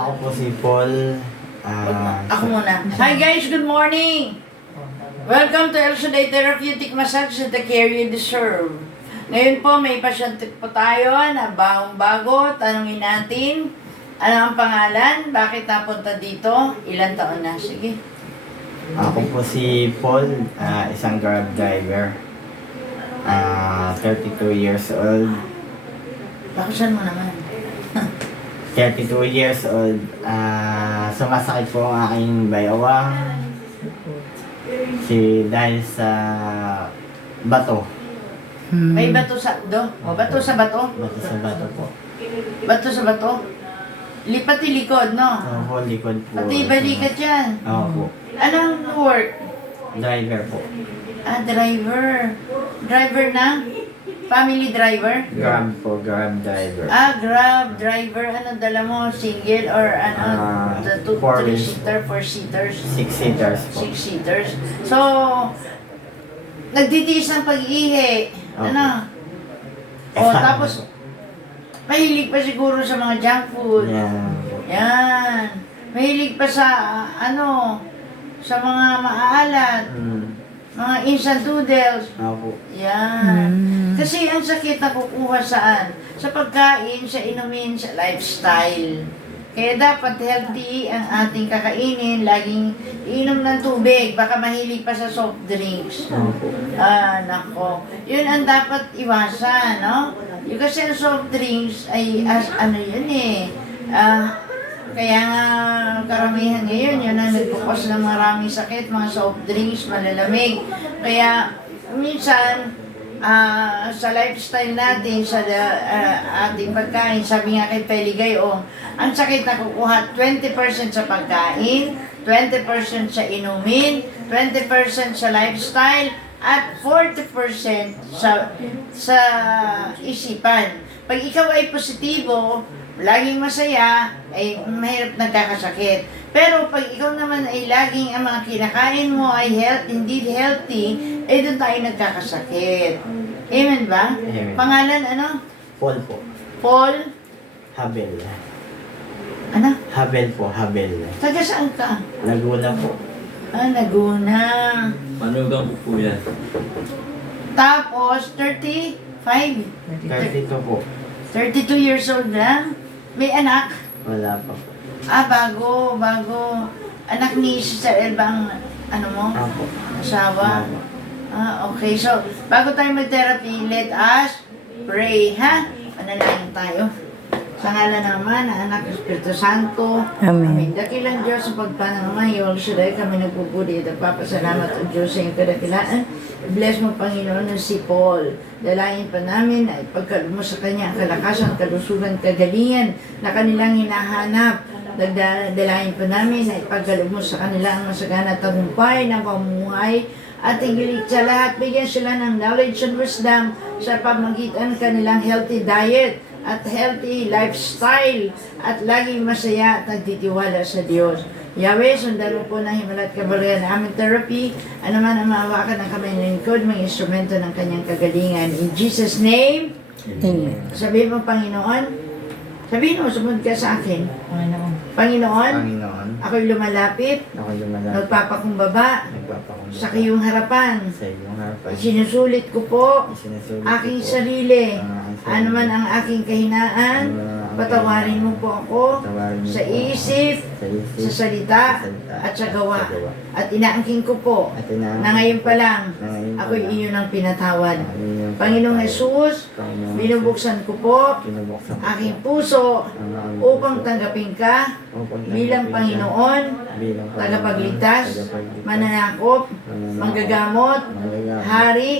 Ako po si Paul. Ako muna. Hi guys, good morning! Welcome to El Shaddai Therapeutic Massage at the care you deserve. Ngayon po, may pasyente po tayo na bagong-bago. Tanungin natin, ano ang pangalan? Bakit napunta dito? Ilan taon na? Sige. Ako po si Paul, isang Grab driver. 32 years old. Lakasan mo naman. 32 years old. Sumasakit po ang aking bayawang. Dahil sa bato. May bato sa do? O bato sa bato? Bato sa bato po. Bato sa bato? Pati likod, no? Opo, likod po. Pati balikat yan. Opo. Anong work? Driver po. Driver. Driver na? Family driver? Grab po, Grab driver. Grab driver. Ano dala mo? Single or ano? Four 3-seater, 4-seaters? 6-seaters po. 6-seaters. So, nagtitiis ng pag-ihi. Okay. Ano? O, tapos, mahilig pa siguro sa mga junk food. Yan. Yan. Mahilig pa sa, sa mga maaalat. Mga instant noodles. Opo. Yan. Kasi ang sakit na kukuha saan? Sa pagkain, sa inumin, sa lifestyle. Kaya dapat healthy ang ating kakainin. Laging inom ng tubig. Baka mahilig pa sa soft drinks. Opo. Nako. Yun ang dapat iwasan, no? Yung kasi ang soft drinks ay, kaya nga karamihan ngayon, yun ang nagpukos ng maraming sakit, mga soft drinks, malalamig. Kaya minsan, sa lifestyle natin, sa ating pagkain, sabi nga kay Peligay, ang sakit na kukuha 20% sa pagkain, 20% sa inumin, 20% sa lifestyle, at 40% sa isipan. Pag ikaw ay positibo, laging masaya, ay mahirap nagkakasakit. Pero pag ikaw naman ay laging ang mga kinakain mo ay hindi healthy, doon tayo nagkakasakit. Amen ba? Amen. Pangalan ano? Paul po. Paul? Habel. Ano? Habel po, Habel. Taga saan ka? Laguna po. Laguna. Manugang po yan. Tapos, 35? 32 po. 32 years old na? May anak? Wala pa po. Bago. Anak ni Sister Elba ang mo? Opo. Asawa? Opo. Okay. So, bago tayo mag-therapy, let us pray, ha? Panalangin tayo. Sa ngalan naman, ng Anak ng Espiritu Santo. Amen. Dakilang Diyos sa pagpanamang iyong siya kami nagpupuli at papasalamat ang Diyos sa iyong kadakilaan. Bless mo, Panginoon, si Paul. Dalayan pa namin na ipagkaloob mo sa kanya ang kalakasan, kalusugan, kagalingan na kanilang hinahanap. Dalayan pa namin na ipagkaloob mo sa kanila ang masagana at tagumpay ng pamumuhay. At higit sa lahat, bigyan sila ng knowledge and wisdom sa pamagitan ng kanilang healthy diet at healthy lifestyle at laging masaya at nagtitiwala sa Diyos. Yahweh, sundan mo po ng himala at kabalayan ng aming therapy. Ano man ang mahawakan ng kamay ng lingkod, mga instrumento ng kanyang kagalingan. In Jesus' name, Amen. sabihin mo, Panginoon, sabihin mo, sumunod ka sa akin. Panginoon, Panginoon, ako'y lumalapit, ako lumalapit. nagpapakumbaba Nagpapakumbaba sa iyong harapan. sa iyong harapan. Isinusulit ko po Isinusulit aking ko po sarili. ang aking sarili. Ano man ang aking kahinaan, Ano man ang patawarin mo po ako Patawarin mo sa po ako isip, sa isip, sa salita, sa salita, at sa gawa. sa gawa. At inaangking ko po At inaangkin na ngayon pa lang, na ngayon pa ako'y lang, iyo ng pinatawad. ang inyong Panginoong pagkain. Jesus, Panginoong binubuksan ko po Binubuksan ko aking po puso ang aking upang puso tanggapin ka upang bilang tanggapin ka Panginoon, bilang tagapagligtas, tagapagligtas, mananakop, manggagamot, manggagamot, hari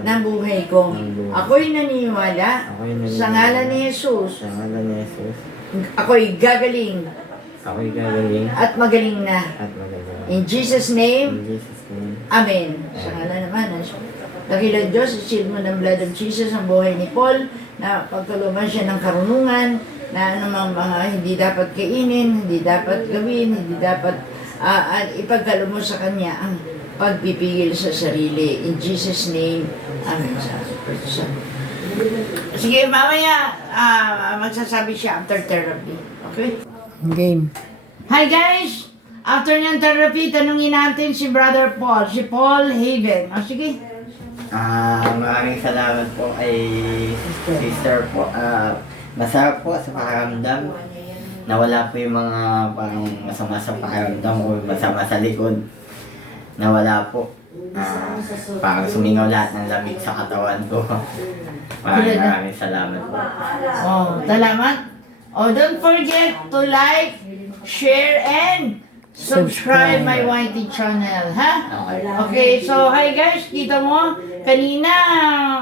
ng buhay ko. ng buhay. Ako'y naniniwala Ako'y naniniwala sa ngalan ni Jesus. sa ngalan ni Jesus. Ako'y gagaling Ako'y gagaling at magaling na. at magagaling. In Jesus' name, In Jesus' name. Amen. Sa ngalan naman, dakilang Diyos, isil mo ng blood of Jesus ang buhay ni Paul, na pagkaluman siya ng karunungan, na anumang mga hindi dapat kainin, hindi dapat gawin, hindi dapat ipagkalo mo sa kanya ang pagpipigil sa sarili. In Jesus' name, Amen. Sige, mamaya magsasabi siya after therapy. Okay? Game. Hi guys! After ng therapy, tanungin natin si Brother Paul. Si Paul Haven. O sige. Maraming salamat po kay sister po. Masarap po sa pakiramdam. Nawala po yung mga parang masama sa pakiramdam o masama sa likod. Nawala po. Parang sumingaw lahat ng lamig sa katawan ko. Maraming salamat po. Oh, salamat. Oh, don't forget to like, share, and subscribe my YT channel, ha? Okay, so hi guys, kita mo, kanina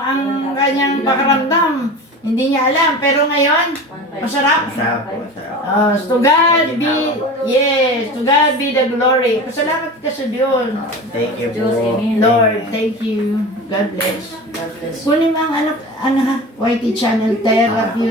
ang kanyang pakiramdam, hindi niya alam, pero ngayon, masarap. Masarap po, masarap. To God be, yes, to God be the glory. Pasalamat ka sa Diyos. Thank you po. Lord, thank you. God bless. Kunin mo ang ano ha, YT channel, therapy.